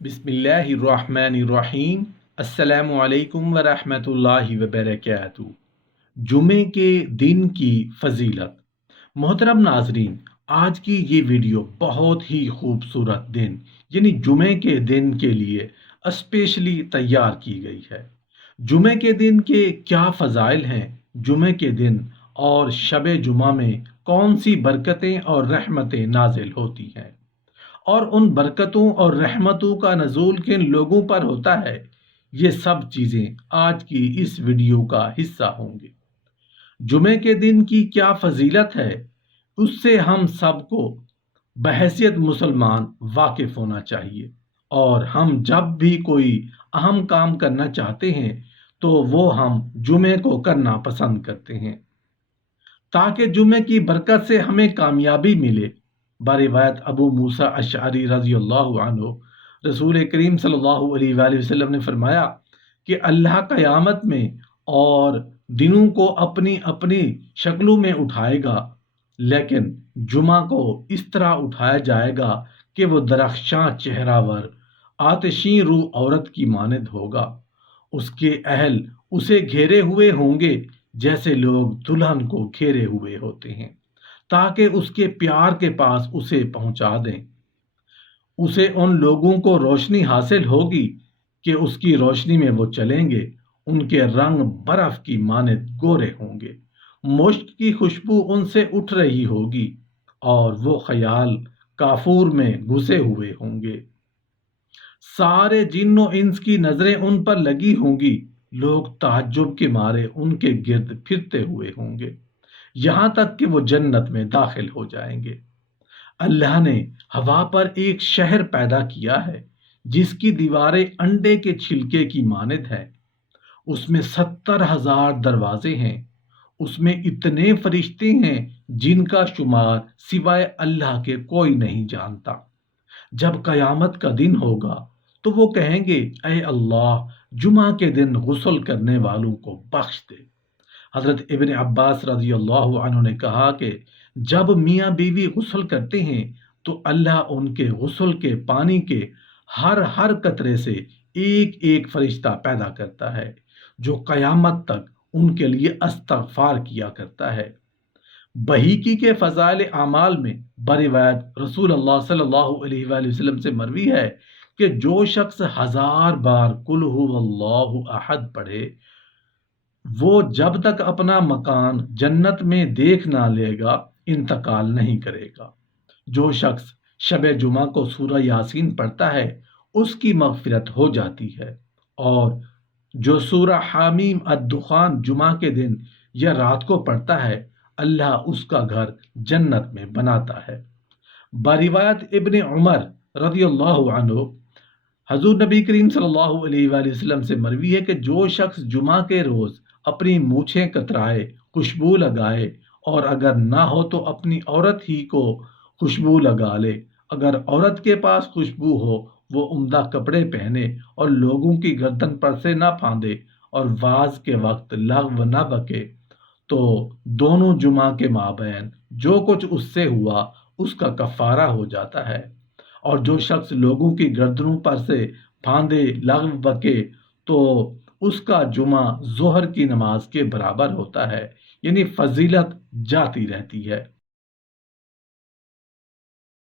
बिस्मिल्लाहिर्रहमानिर्रहीम। अस्सलामु अलैकुम वरहमतुल्लाहि वबरकातुहू। जुमे के दिन की फजीलत। मोहतरम नाजरीन, आज की ये वीडियो बहुत ही खूबसूरत दिन यानी जुमे के दिन के लिए स्पेशली तैयार की गई है। जुमे के दिन के क्या फ़ज़ाइल हैं, जुमे के दिन और शब जुमा में कौन सी बरकतें और रहमतें नाजिल होती हैं, और उन बरकतों और रहमतों का नज़ूल किन लोगों पर होता है, ये सब चीज़ें आज की इस वीडियो का हिस्सा होंगे। जुमे के दिन की क्या फजीलत है, उससे हम सबको बहैसियत मुसलमान वाकिफ़ होना चाहिए। और हम जब भी कोई अहम काम करना चाहते हैं तो वो हम जुमे को करना पसंद करते हैं, ताकि जुमे की बरकत से हमें कामयाबी मिले। बरिवायत अबू मूसा अशअरी रज़ी अल्लाहु अन्हु, रसूल करीम सल्लल्लाहु अलैहि वसल्लम ने फरमाया कि अल्लाह क़यामत में और दिनों को अपनी अपनी शक्लों में उठाएगा, लेकिन जुमा को इस तरह उठाया जाएगा कि वो दरख्शां चेहरावर आतिशी रूह औरत की मानद होगा। उसके अहल उसे घेरे हुए होंगे जैसे लोग दुल्हन को घेरे हुए होते हैं, ताकि उसके प्यार के पास उसे पहुंचा दें। उसे उन लोगों को रोशनी हासिल होगी कि उसकी रोशनी में वो चलेंगे। उनके रंग बर्फ की मानद गोरे होंगे, मुश्क की खुशबू उनसे उठ रही होगी और वो ख्याल काफूर में घुसे हुए होंगे। सारे जिन्नो इंस की नजरें उन पर लगी होंगी। लोग ताज्जुब के मारे उनके गिर्द फिरते हुए होंगे, यहां तक कि वो जन्नत में दाखिल हो जाएंगे। अल्लाह ने हवा पर एक शहर पैदा किया है जिसकी दीवारें अंडे के छिलके की मानद है। उसमें 70,000 दरवाजे हैं। उसमें इतने फरिश्ते हैं जिनका शुमार सिवाय अल्लाह के कोई नहीं जानता। जब कयामत का दिन होगा तो वो कहेंगे, ऐ अल्लाह, जुमा के दिन गुस्ल करने वालों को बख्श दे। हजरत इब्न अब्बास रज़ी अल्लाहु अन्हु ने कहा कि जब मियाँ बीवी गुस्ल करते हैं तो अल्लाह उनके गुस्ल के पानी के हर हर कतरे से एक एक फरिश्ता पैदा करता है, जो क़यामत तक उनके लिए इस्तग़फ़ार किया करता है। बहीकी के फ़ज़ाइल आमाल में बरिवायत रसूल अल्लाह सल्लल्लाहु अलैहि वसल्लम से मरवी है कि जो शख्स 1000 बार कुल हुवल्लाहु अहद पढ़े, वो जब तक अपना मकान जन्नत में देख ना लेगा इंतकाल नहीं करेगा। जो शख्स शब जुमा को सूरह यासीन पढ़ता है उसकी मग़फ़िरत हो जाती है, और जो सूरह हामीम अद-दुखान जुमा के दिन या रात को पढ़ता है अल्लाह उसका घर जन्नत में बनाता है। बरिवायत इब्न उमर रज़ियल्लाहु अन्हु, हजूर नबी करीम सल्लल्लाहु अलैहि वसल्लम से मरवी है कि जो शख्स जुमा के रोज़ अपनी मूछें कतराए, खुशबू लगाए, और अगर ना हो तो अपनी औरत ही को खुशबू लगा ले। अगर औरत के पास खुशबू हो वो उम्दा कपड़े पहने और लोगों की गर्दन पर से ना फांदे और वाज के वक्त लग़्व ना बके, तो दोनों जुमा के माबैन जो कुछ उससे हुआ उसका कफ़ारा हो जाता है। और जो शख्स लोगों की गर्दनों पर से फांदे, लग़्व बके, तो उसका जुमा ज़ोहर की नमाज के बराबर होता है, यानी फजीलत जाती रहती है।